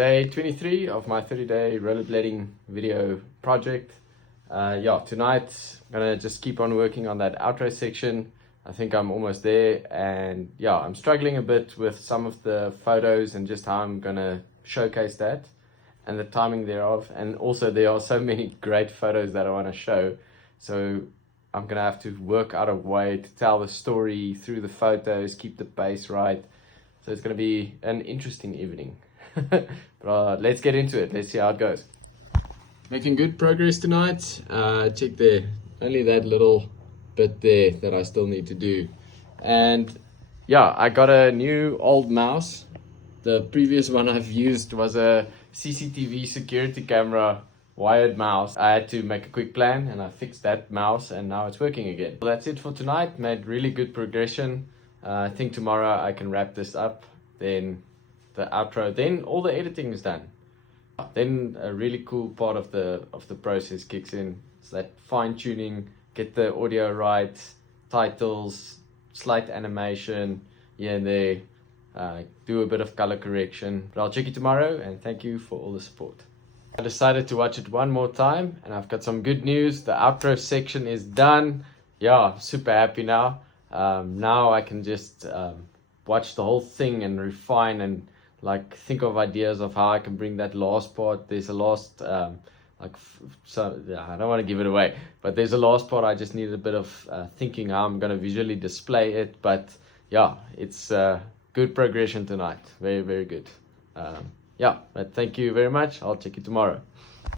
Day 23 of my 30-day rollerblading video project. Tonight I'm gonna just keep on working on that outro section. I think I'm almost there, and yeah, I'm struggling a bit with some of the photos and just how I'm gonna showcase that and the timing thereof. And also there are so many great photos that I want to show, so I'm gonna have to work out a way to tell the story through the photos, keep the pace right. So it's gonna be an interesting evening. But let's get into it. Let's see how it goes. Making good progress tonight. Check there, only that little bit there that I still need to do. And yeah, I got a new old mouse. The previous one I've used was a CCTV security camera wired mouse. I had to make a quick plan and I fixed that mouse, and now it's working again. Well, that's it for tonight. Made really good progression. I think tomorrow I can wrap this up, then the outro, then all the editing is done. Then a really cool part of the process kicks in. It's that fine tuning, get the audio right, titles, slight animation here and there, do a bit of color correction. But I'll check you tomorrow, and thank you for all the support. I decided to watch it one more time, and I've got some good news. The outro section is done. Yeah, super happy now. Now I can just watch the whole thing and refine and think of ideas of how I can bring that last part. There's a last so yeah, I don't want to give it away, but there's a last part I just need a bit of thinking how I'm going to visually display it. But yeah, it's good progression tonight. Very, very good. But thank you very much. I'll check you tomorrow.